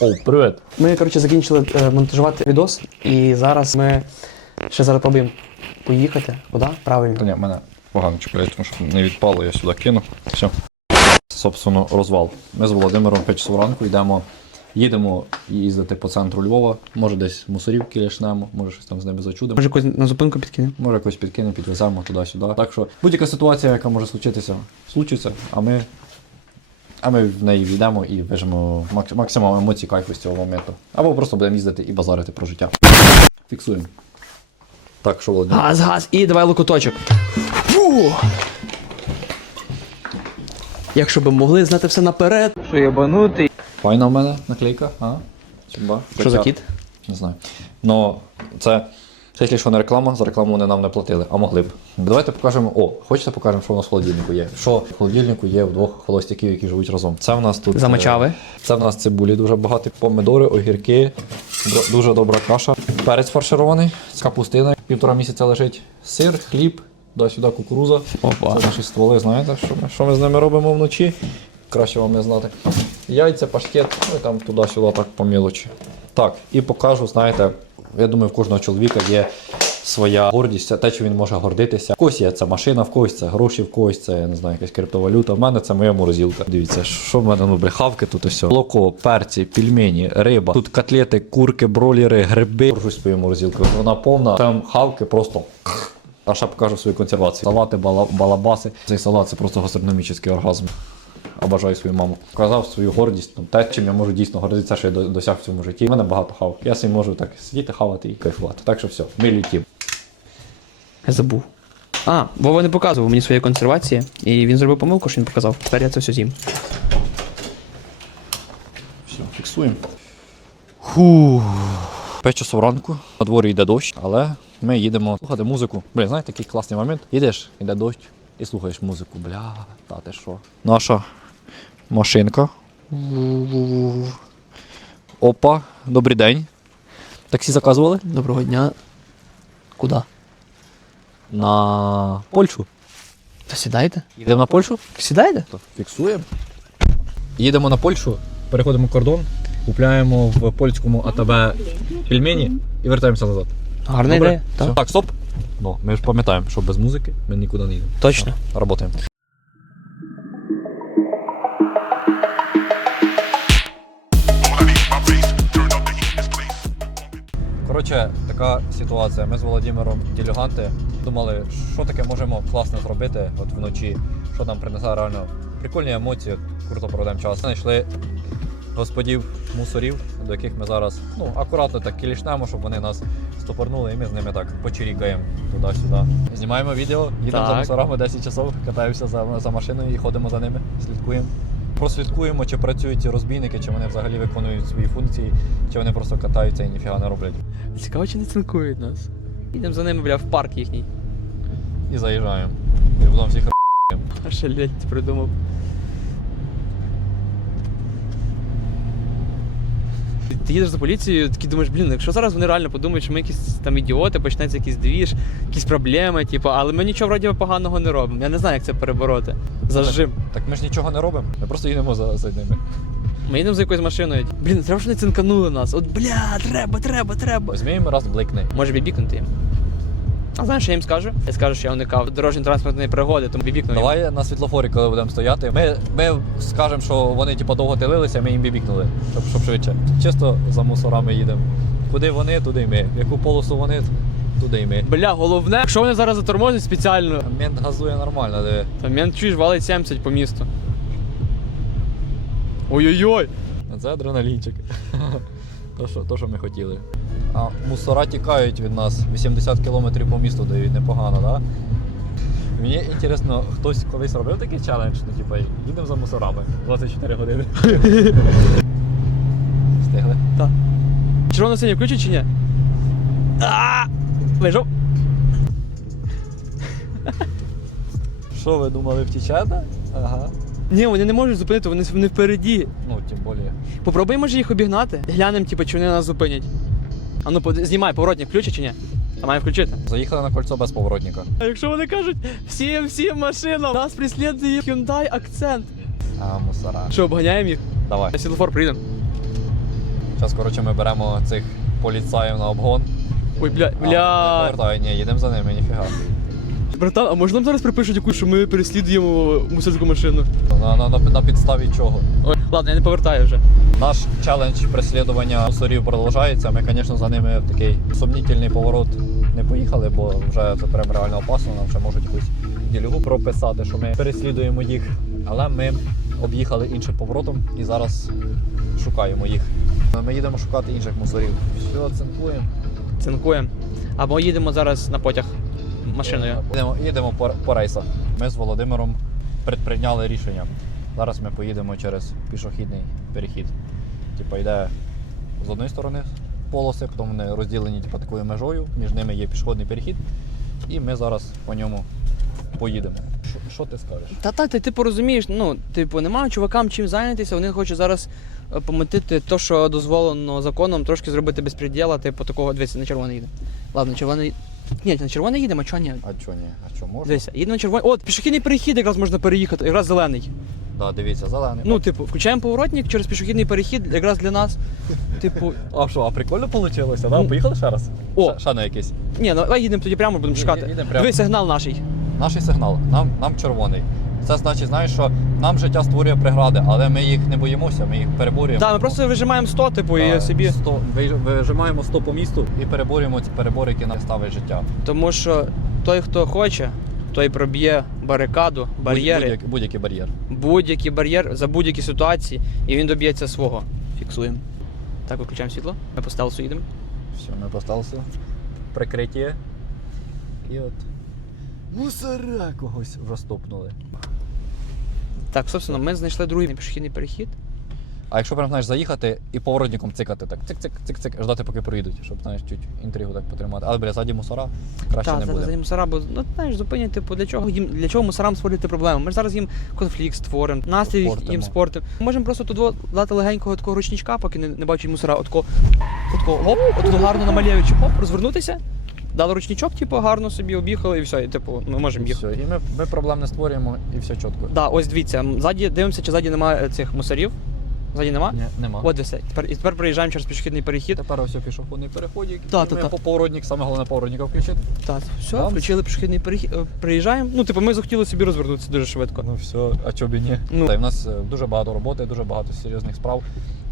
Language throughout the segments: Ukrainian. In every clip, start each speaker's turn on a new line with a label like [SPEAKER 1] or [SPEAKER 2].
[SPEAKER 1] Оу, привіт.
[SPEAKER 2] Ми, коротше, закінчили е, монтажувати відос, і зараз ми ще зараз пробуємо поїхати. Куди?
[SPEAKER 1] Та
[SPEAKER 2] Правильно.
[SPEAKER 1] ні, мене погано чіпляє, тому що не відпало, я сюди кину. Все. Собственно, розвал. Ми з Володимиром 5 часов ранку йдемо, їдемо їздити по центру Львова. Може десь мусорівки лишнемо, може щось там з ними зачудимо.
[SPEAKER 2] Може, якось на зупинку підкинемо?
[SPEAKER 1] Може якось підкинемо, підвеземо туди-сюди. Так що будь-яка ситуація, яка може случитися, случиться, а ми, а ми в неї війдемо і вижимо мак- максимум емоцій кайфу з цього моменту. Або просто будемо їздити і базарити про життя. Фіксуємо. Так, що Володимир?
[SPEAKER 2] Газ, газ, і давай локоточок. Фу! Якщо б могли знати все наперед.
[SPEAKER 3] Що єбанутий?
[SPEAKER 1] Файна в мене наклейка, а? Чимба?
[SPEAKER 2] Що за кіт?
[SPEAKER 1] Не знаю. Ну, це. Це якщо що не реклама, за рекламу вони нам не платили, а могли б. Давайте покажемо. О, хочете покажемо, що у нас в холодильнику є. Що в холодильнику є у двох холостяків, які живуть разом. Це в нас тут.
[SPEAKER 2] Замочави.
[SPEAKER 1] е, Це в нас цибулі дуже багато, помидори, огірки, дуже добра каша. Перець фарширований, капустина півтора місяця лежить, сир, хліб, до сюди кукуруза.
[SPEAKER 2] Опа.
[SPEAKER 1] Це наші стволи, знаєте, що ми, що ми з ними робимо вночі. Краще вам не знати. Яйця, паштет, ну і там туди-сюди так по мілочі. Так, і покажу, знаєте, я думаю, в кожного чоловіка є своя гордість, те, що він може гордитися. В когось є це машина, в когось це гроші, в когось це я не знаю, якась криптовалюта. В мене це моя морозилка. Дивіться, що в мене ну брехавки тут ось. Молоко, перці, пельмені, риба. Тут котлети, курки, бролери, гриби. Горжусь своєю морозилкою. Вона повна. Там хавки просто. А ще покажу свою консервацію. Салати, бала- балабаси. Цей салат це просто гастрономічний оргазм. Обажаю свою маму. Показав свою гордість, ну, те, чим я можу дійсно гордитися, що я досяг в цьому житті. У мене багато хавок. Я собі можу так сидіти, хавати і кайфувати. Так що все, ми літім.
[SPEAKER 2] Я забув. А, Вова не показував мені свої консервації, і він зробив помилку, що він показав. Тепер я це все з'їм.
[SPEAKER 1] Все, фіксуємо. Фу. 5 часов ранку, на дворі йде дощ, але ми їдемо слухати музику. Блін, знаєте, такий класний момент. Їдеш, йде дощ і слухаєш музику. Бля, та ти що? Наша машинка. Опа, добрий день. Таксі заказували?
[SPEAKER 2] Доброго дня. Куди?
[SPEAKER 1] На Польщу.
[SPEAKER 2] То сідайте?
[SPEAKER 1] Їдемо на Польщу?
[SPEAKER 2] Сідайте?
[SPEAKER 1] Фіксуємо. Їдемо на Польщу, переходимо кордон, купляємо в польському АТБ пельмені і вертаємося назад.
[SPEAKER 2] Гарна
[SPEAKER 1] Добре?
[SPEAKER 2] ідея. Так.
[SPEAKER 1] Так, стоп. Ну, ми ж пам'ятаємо, що без музики ми нікуди не їдемо.
[SPEAKER 2] Точно.
[SPEAKER 1] Все, Работаємо. Коротше, така ситуація. Ми з Володимиром Ділюганти думали, що таке можемо класно зробити от вночі, що нам принесе реально прикольні емоції, от круто проведемо час. Знайшли господів мусорів, до яких ми зараз ну, акуратно так кілішнемо, щоб вони нас стопорнули, і ми з ними так почирікаємо туди-сюди. Знімаємо відео, їдемо за мусорами 10 часов, катаємося за, за машиною і ходимо за ними, слідкуємо. Прослідкуємо, чи працюють ці розбійники, чи вони взагалі виконують свої функції, чи вони просто катаються і ніфіга не роблять.
[SPEAKER 2] Цікаво, чи не цілкують нас. Йдемо за ними, бля, в парк їхній.
[SPEAKER 1] І заїжджаємо. І будемо всіх
[SPEAKER 2] А ще ледь придумав. Ти- їдеш за поліцією, такий думаєш, блін, якщо зараз вони реально подумають, що ми якісь там ідіоти, почнеться якийсь двіж, якісь проблеми, типу, але ми нічого вроді поганого не робимо. Я не знаю, як це перебороти. Зажим.
[SPEAKER 1] Так ми ж нічого не робимо, ми просто їдемо за, за ними.
[SPEAKER 2] Ми їдемо за якоюсь машиною. Блін, треба, що не цинканули нас. От бля, треба, треба, треба.
[SPEAKER 1] Візьмемо раз бликни.
[SPEAKER 2] Може бібікнути їм. А знаєш, що я їм скажу? Я скажу, що я уникав дорожньо-транспортної пригоди, тому бібікну їм.
[SPEAKER 1] Давай на світлофорі, коли будемо стояти. Ми, ми скажемо, що вони типу, довго тилилися, ми їм бібікнули, щоб, щоб швидше. Чисто за мусорами їдемо. Куди вони, туди й ми. В яку полосу вони, туди й ми.
[SPEAKER 2] Бля, головне, якщо вони зараз затормозять спеціально,
[SPEAKER 1] Мент газує нормально, диви.
[SPEAKER 2] то мент чуєш валить 70 по місту. Ой-ой-ой!
[SPEAKER 1] Це адреналінчик. То що, то, що ми хотіли. А мусора тікають від нас 80 км по місту дають непогано, так? Да? Мені інтересно, хтось колись робив такий челендж, ну типу, їдемо за мусорами 24 години. Встигли?
[SPEAKER 2] Червона синя включить чи ні? Вийшов.
[SPEAKER 1] Що ви думали, втічете? Ага.
[SPEAKER 2] Ні, вони не можуть зупинити, вони, вони впереді.
[SPEAKER 1] Ну, тим більше.
[SPEAKER 2] Попробуй, може, їх обігнати. Глянемо, типу, чи вони нас зупинять. А ну, знімай, поворотник включить чи ні? А має включити.
[SPEAKER 1] Заїхали на кольцо без поворотника.
[SPEAKER 2] А якщо вони кажуть, всім всім машинам, нас преслідує Hyundai акцент.
[SPEAKER 1] А, мусора.
[SPEAKER 2] Що, обганяємо їх?
[SPEAKER 1] Давай.
[SPEAKER 2] На світлофор приїдемо.
[SPEAKER 1] Зараз, коротше, ми беремо цих поліцаїв на обгон.
[SPEAKER 2] Ой, бля, бля.
[SPEAKER 1] Повертай, ні, їдемо за ними, ніфіга.
[SPEAKER 2] Братан, а можна нам зараз припишуть якусь, що ми переслідуємо мусорську машину?
[SPEAKER 1] На, на, на, на підставі чого?
[SPEAKER 2] Ладно, я не повертаю вже.
[SPEAKER 1] Наш челендж преслідування мусорів продовжується. Ми, звісно, за ними в такий сумнітельний поворот не поїхали, бо вже це прям реально опасно. Нам вже можуть якусь ділюгу прописати, що ми переслідуємо їх. Але ми об'їхали іншим поворотом і зараз шукаємо їх. Ми їдемо шукати інших мусорів. Все, цинкуємо.
[SPEAKER 2] Цинкуємо. Або їдемо зараз на потяг машиною.
[SPEAKER 1] Їдемо, їдемо по, по рейсах. Ми з Володимиром предприйняли рішення. Зараз ми поїдемо через пішохідний перехід. Типа йде з одної сторони полоси, потім вони розділені типу, такою межою, між ними є пішохідний перехід. І ми зараз по ньому поїдемо. Що- ти скажеш?
[SPEAKER 2] Та так, ти типу розумієш, ну, типу, немає чувакам чим зайнятися, вони хочуть зараз е, помітити те, що дозволено законом, трошки зробити безпреділа, типу такого, дивися, на червоний їде. Ладно, червоний. Ні, на червоний їдемо, а чого ні?
[SPEAKER 1] А чого ні? А що можна?
[SPEAKER 2] Дивися, їдемо на червоний. От, пішохідний перехід якраз можна переїхати, якраз зелений.
[SPEAKER 1] Да, дивіться, зелений.
[SPEAKER 2] Ну, типу, включаємо поворотник через пішохідний перехід, якраз для нас. Типу,
[SPEAKER 1] а що, а прикольно вийшло, да?
[SPEAKER 2] Ну.
[SPEAKER 1] Поїхали ще раз?
[SPEAKER 2] О.
[SPEAKER 1] Ще, ще на якийсь.
[SPEAKER 2] ні, ну давай їдемо тоді прямо, будемо
[SPEAKER 1] Ні,
[SPEAKER 2] чекати.
[SPEAKER 1] їдемо прямо.
[SPEAKER 2] Сигнал наший.
[SPEAKER 1] Наш сигнал, нам, нам червоний. Це значить, знаєш, що нам життя створює прегради, але ми їх не боїмося, ми їх переборюємо.
[SPEAKER 2] Так, ми просто вижимаємо 100, типу, і собі.
[SPEAKER 1] 100, вижимаємо 100 по місту і переборюємо ці перебори, які нам ставить життя.
[SPEAKER 2] Тому що той, хто хоче, той проб'є барикаду, бар'єри.
[SPEAKER 1] Будь-який, будь-який бар'єр.
[SPEAKER 2] будь-який бар'єр за будь-які ситуації, і він доб'ється свого. Фіксуємо. Так, виключаємо світло. Ми по стелсу їдемо.
[SPEAKER 1] Все, ми поставилися. Прикриття. І от. Мусора когось вже стопнули.
[SPEAKER 2] Так, собственно, ми знайшли другий пішохідний перехід.
[SPEAKER 1] А якщо прям знаєш заїхати і поворотником цикати, так цик-цик, цик-цик, ждати, поки проїдуть, щоб знаєш, чуть інтригу так потримати. Але бля, ззаді мусора краще
[SPEAKER 2] Так,
[SPEAKER 1] не буде.
[SPEAKER 2] за мусора, бо ну знаєш, зупинять, типу, для чого їм для чого мусорам створювати проблеми? Ми ж зараз їм конфлікт створимо, настрій
[SPEAKER 1] Спортимо.
[SPEAKER 2] їм спортимо. Можемо просто тут дати легенького такого ручничка, поки не, не бачать мусора, отко, отко, гоп, отко гарно намалюючи, хоп, розвернутися. Дали ручничок, типу, гарно собі об'їхали і все, і типу, ми можемо їхати.
[SPEAKER 1] все. І ми, ми проблем не створюємо, і все чітко.
[SPEAKER 2] Да, ось дивіться, ззаді дивимося, чи ззаді немає цих мусорів. Ззаді нема?
[SPEAKER 1] Ні, нема.
[SPEAKER 2] От все. Тепер, і тепер приїжджаємо через пішохідний перехід.
[SPEAKER 1] Тепер ось пішохідний переходик.
[SPEAKER 2] Та,
[SPEAKER 1] і
[SPEAKER 2] та,
[SPEAKER 1] ми
[SPEAKER 2] та.
[SPEAKER 1] по поворотник, саме головне поворотника включити.
[SPEAKER 2] Так, все,
[SPEAKER 1] Там.
[SPEAKER 2] включили пішохідний перехід. е, Приїжджаємо. Ну, типу, ми захотіли собі розвернутися дуже швидко.
[SPEAKER 1] Ну все, а чого б і ні?
[SPEAKER 2] Ну.
[SPEAKER 1] Та й в нас е, дуже багато роботи, дуже багато серйозних справ.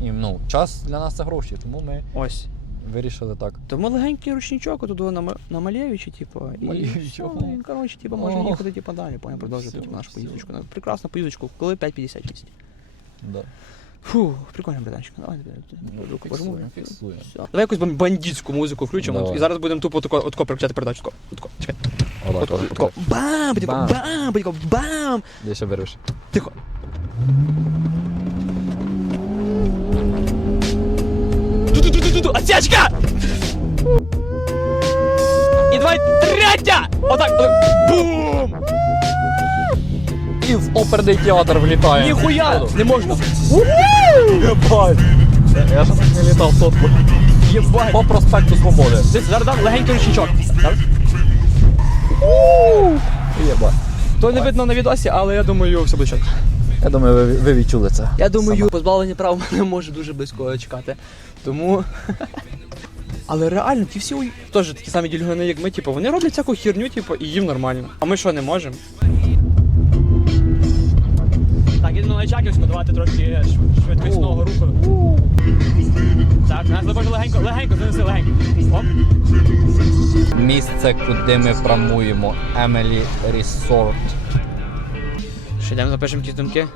[SPEAKER 1] І ну, час для нас це гроші, тому ми
[SPEAKER 2] Ось.
[SPEAKER 1] вирішили так.
[SPEAKER 2] Тому легенький ручничок отут на, на Малєвичі, типу. І
[SPEAKER 1] Малєвичі,
[SPEAKER 2] все, він, коротше, типу, може їхати типу, далі, потім продовжувати
[SPEAKER 1] Все,
[SPEAKER 2] нашу поїздочку. Ну, Прекрасну поїздочку, коли 5.50 їсть.
[SPEAKER 1] Да.
[SPEAKER 2] Фу, прикольна братанчик. Давай, давай,
[SPEAKER 1] Ну,
[SPEAKER 2] руку пожму.
[SPEAKER 1] фіксуємо.
[SPEAKER 2] Давай якусь бандитську музику включимо
[SPEAKER 1] Давай.
[SPEAKER 2] і зараз будемо тупо отако, отако переключати передачу. Отако, отако, чекай. Отако.
[SPEAKER 1] отак.
[SPEAKER 2] Бам! Потім
[SPEAKER 1] Бам.
[SPEAKER 2] бам! Бам!
[SPEAKER 1] Де ще вирвеш?
[SPEAKER 2] Тихо. Ту-ту-ту-ту-ту! Отсечка! І давай третя! Отак! отак. Бум!
[SPEAKER 1] І в оперний театр влітає.
[SPEAKER 2] Ніхуя! Не можна!
[SPEAKER 1] Єбать! Я ж так не літав сотку.
[SPEAKER 2] Єбать!
[SPEAKER 1] По проспекту Свободи.
[SPEAKER 2] Дивись, зараз дам легенький ручничок.
[SPEAKER 1] Єбать.
[SPEAKER 2] То не видно на відосі, але я думаю, все буде чітко.
[SPEAKER 1] Я думаю, ви, ви відчули це.
[SPEAKER 2] Я думаю, позбавлення прав мене може дуже близько чекати. Тому. Але реально, ті всі теж такі самі дільгони, як ми, типу, вони роблять всяку херню, типу, і їм нормально. А ми що, не можемо? Так, на Чаківську, давати трошки швидкісного руху. Так, нас може легенько, легенько, занеси легенько. Оп.
[SPEAKER 1] Місце, куди ми прямуємо. Емелі Ресорт.
[SPEAKER 2] Ще йдемо запишемо якісь думки.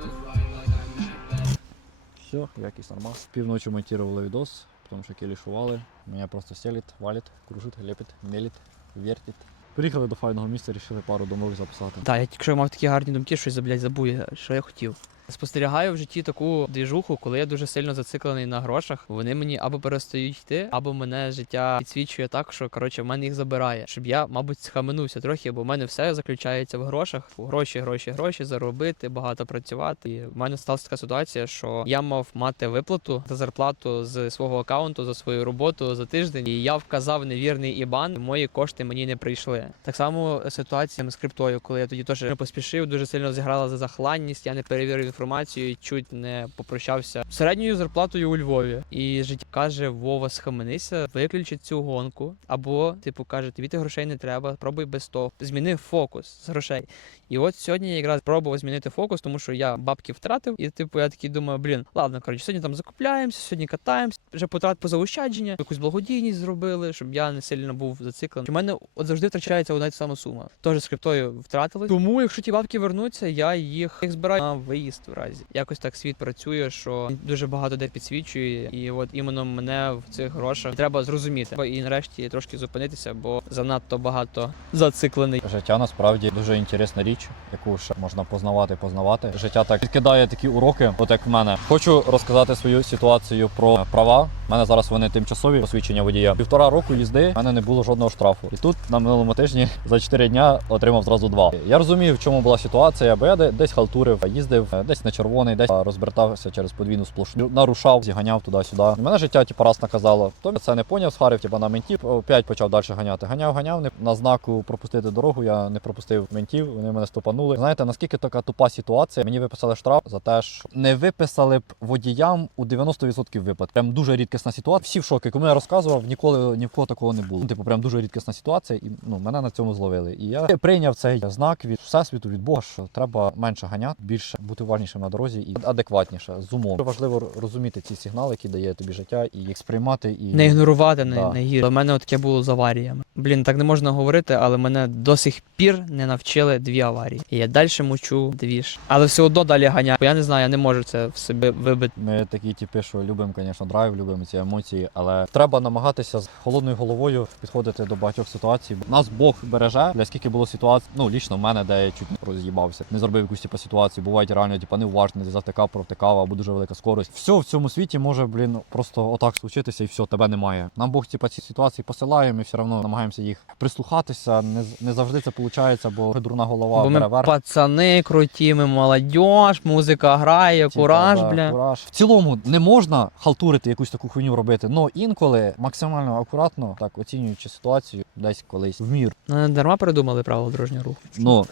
[SPEAKER 1] Все, якийсь нормас. Півночі монтували відос, тому що кілішували. Мене просто селить, валить, кружить, лепить, мелить, вертить. Приїхали до файного місця, рішили пару думок записати.
[SPEAKER 2] Так, я тільки що мав такі гарні думки, щось блядь, забув, я- що я хотів. Спостерігаю в житті таку двіжуху, коли я дуже сильно зациклений на грошах. Вони мені або перестають йти, або мене життя підсвічує так, що коротше в мене їх забирає. Щоб я, мабуть, схаменувся трохи, бо в мене все заключається в грошах. Гроші, гроші, гроші, заробити, багато працювати. І в мене сталася така ситуація, що я мав мати виплату за зарплату з свого аккаунту за свою роботу за тиждень. І я вказав невірний ібан. Мої кошти мені не прийшли. Так само ситуація з криптою, коли я тоді теж не поспішив, дуже сильно зіграла за захланність. Я не перевірив інформацією, чуть не попрощався середньою зарплатою у Львові. І життя каже: Вова, схаменися, виключи цю гонку. Або, типу, каже, тобі ти грошей не треба, пробуй без того. Зміни фокус з грошей. І от сьогодні я якраз пробував змінити фокус, тому що я бабки втратив, і типу я такий думаю, блін, ладно, коротше, сьогодні там закупляємося, сьогодні катаємося, вже потрат по заощадження, якусь благодійність зробили, щоб я не сильно був зациклений. У мене от завжди втрачається одна й та сама сума. Теж з криптою втратили. Тому, якщо ті бабки вернуться, я їх, їх збираю на виїзд в разі. Якось так світ працює, що дуже багато де підсвічує, і от іменно мене в цих грошах треба зрозуміти. І нарешті трошки зупинитися, бо занадто багато зациклений.
[SPEAKER 1] Життя насправді дуже інтересна річ, яку ще можна познавати, познавати. Життя так підкидає такі уроки, от як в мене. Хочу розказати свою ситуацію про права. У мене зараз вони тимчасові посвідчення водія. Півтора року їзди в мене не було жодного штрафу. І тут на минулому тижні за 4 дня отримав зразу два. Я розумію, в чому була ситуація, бо я де- десь халтурив, їздив е, десь на червоний, десь розвертався через подвійну сплошну, нарушав, зіганяв туди-сюди. Мене життя типу, раз наказало. То я це не поняв, схарив типу, на ментів, опять почав далі ганяти. Ганяв, ганяв, не на знаку пропустити дорогу. Я не пропустив ментів, вони мене стопанули. Знаєте, наскільки така тупа ситуація? Мені виписали штраф за те, що не виписали б водіям у 90% випадків. Прям дуже рідкісна ситуація. Всі в шокі. Кому я розказував, ніколи ні в кого такого не було. Типу, прям дуже рідкісна ситуація, і ну мене на цьому зловили. І я прийняв цей знак від всесвіту, від Бога, що треба менше ганяти, більше бути уважнішим на дорозі і адекватніше з умом. Дуже важливо розуміти ці сигнали, які дає тобі життя, і їх сприймати і
[SPEAKER 2] Не ігнорувати, не,
[SPEAKER 1] Да.
[SPEAKER 2] не гір. У мене таке було з аваріями. Блін, так не можна говорити, але мене до сих пір не навчили дві аварії. І я далі мучу дві ж. Але все одно далі ганяю. Бо я не знаю, я не можу це в собі вибити.
[SPEAKER 1] Ми такі типи, що любимо, звісно, драйв, любимо ці емоції, але треба намагатися з холодною головою підходити до багатьох ситуацій. Нас Бог береже, для скільки було ситуацій, ну лічно в мене, де я чуть не роз'їбався, не зробив якусь типу, ситуацію. Бувають реально типу, неуважний, десь завтикав, провтикав або дуже велика скорость. Все в цьому світі може, блін, просто отак случитися і все, тебе немає. Нам Бог типу, ці ситуації посилає, ми все одно намагаємося їх прислухатися. Не, не завжди це виходить, бо дурна голова
[SPEAKER 2] Бо ми
[SPEAKER 1] верх.
[SPEAKER 2] пацани круті, ми молодь, музика грає,
[SPEAKER 1] Типа,
[SPEAKER 2] кураж,
[SPEAKER 1] да,
[SPEAKER 2] бля.
[SPEAKER 1] Кураж. В цілому не можна халтурити якусь таку хуйню робити, але інколи максимально акуратно, так оцінюючи ситуацію, десь колись в мір.
[SPEAKER 2] Ну, Не дарма придумали правила дорожнього руху.
[SPEAKER 1] Ну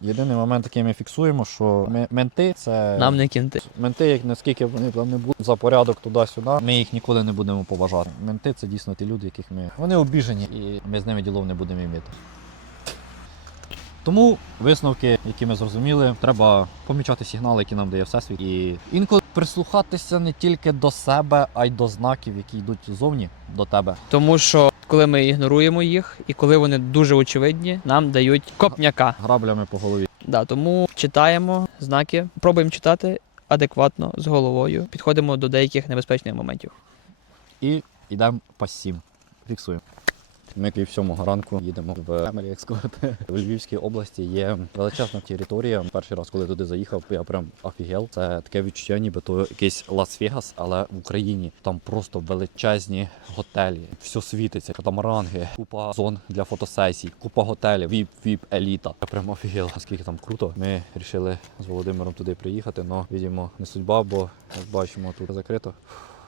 [SPEAKER 1] єдиний момент, який ми фіксуємо, що ми, менти це
[SPEAKER 2] Нам не кінти.
[SPEAKER 1] менти, як наскільки вони там не будуть за порядок туди-сюди, ми їх ніколи не будемо поважати. Менти це дійсно ті люди, яких ми вони обіжені, і ми з ними ділов не будемо іміти. Тому висновки, які ми зрозуміли, треба помічати сигнали, які нам дає всесвіт, і інколи прислухатися не тільки до себе, а й до знаків, які йдуть ззовні до тебе.
[SPEAKER 2] Тому що коли ми ігноруємо їх, і коли вони дуже очевидні, нам дають копняка.
[SPEAKER 1] Граблями по голові.
[SPEAKER 2] Да, тому читаємо знаки, пробуємо читати адекватно з головою. Підходимо до деяких небезпечних моментів.
[SPEAKER 1] І йдемо по сім. Фіксуємо. Ми пів сьомого ранку їдемо в Family Escort. В Львівській області є величезна територія. Перший раз, коли туди заїхав, я прям офігел. Це таке відчуття, ніби то якийсь Лас-Вегас, але в Україні. Там просто величезні готелі, все світиться, катамаранги, купа зон для фотосесій, купа готелів, віп, віп, еліта. Я прям офігел, наскільки там круто. Ми вирішили з Володимиром туди приїхати, але, видимо, не судьба, бо як бачимо, тут закрито.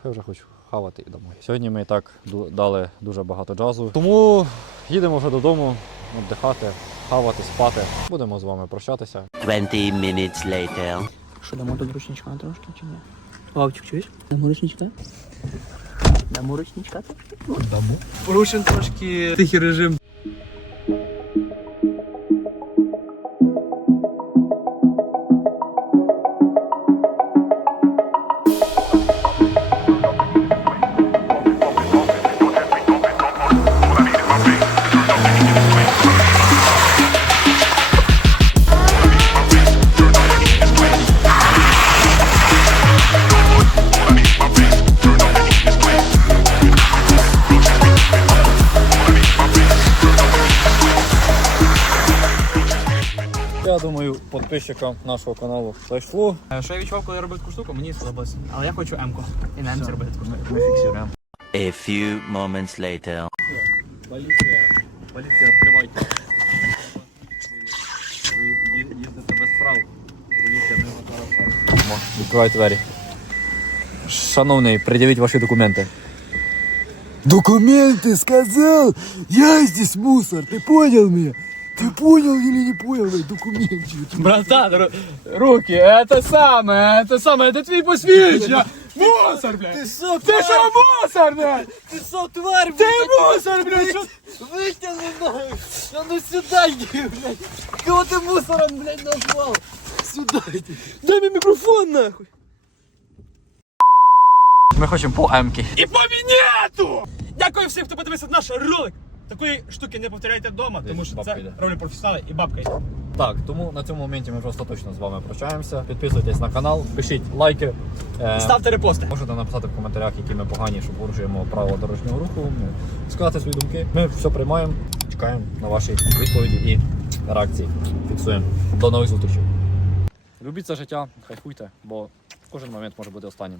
[SPEAKER 1] Я вже хочу хавати і домой. Сьогодні ми і так дали дуже багато джазу. Тому їдемо вже додому, віддихати, хавати, спати. Будемо з вами прощатися.
[SPEAKER 3] 20 minutes later.
[SPEAKER 2] Що дамо до ручничка трошки чи ні? Вовчик, чуєш? Дамо ручничка? Дамо ручничка трошки? Дамо. Порушимо трошки тихий режим.
[SPEAKER 1] Я думаю, підписчикам нашого каналу зайшло.
[SPEAKER 2] Що я відчував, коли я робив таку штуку, мені сподобалося. Але я хочу М-ку. І на М-ці робити таку штуку.
[SPEAKER 1] Ми фіксуємо.
[SPEAKER 3] A few moments later.
[SPEAKER 1] Поліція, поліція, відкривайте. Ви їздите без прав. Поліція, ми вас зараз Відкривайте двері. Шановний, пред'явіть ваші документи.
[SPEAKER 4] Документы сказал? Я здесь мусор, ты понял меня? Ты понял или не понял, блядь, документы?
[SPEAKER 2] Братан, ру- руки, это самое, это самое, это твій посвідчення. Мусор, блядь.
[SPEAKER 4] Ты что,
[SPEAKER 2] Ти що мусор, блядь?
[SPEAKER 4] Ты что, тварь,
[SPEAKER 2] Ти мусор, блядь. що-
[SPEAKER 4] Вытяни нахуй! А ну сюда иди, блядь! Кого ты мусором, блядь, назвал? Сюда иди! Дай мне микрофон, нахуй!
[SPEAKER 1] Ми хочемо по М-ки.
[SPEAKER 2] І по мінету! Дякую всім, хто подивився наш ролик. Такої штуки не повторяйте вдома, тому що
[SPEAKER 1] бабка
[SPEAKER 2] це
[SPEAKER 1] йде.
[SPEAKER 2] ролі професіонали і бабка. йде.
[SPEAKER 1] Так, тому на цьому моменті ми вже остаточно з вами прощаємося. Підписуйтесь на канал, пишіть лайки. Е,
[SPEAKER 2] Ставте репости.
[SPEAKER 1] Можете написати в коментарях, які ми погані, що порушуємо правила дорожнього руху. ну, Сказати свої думки. Ми все приймаємо, чекаємо на ваші відповіді і реакції. Фіксуємо. До нових зустрічей. Любіть це життя, хайфуйте, бо кожен момент може бути останнім.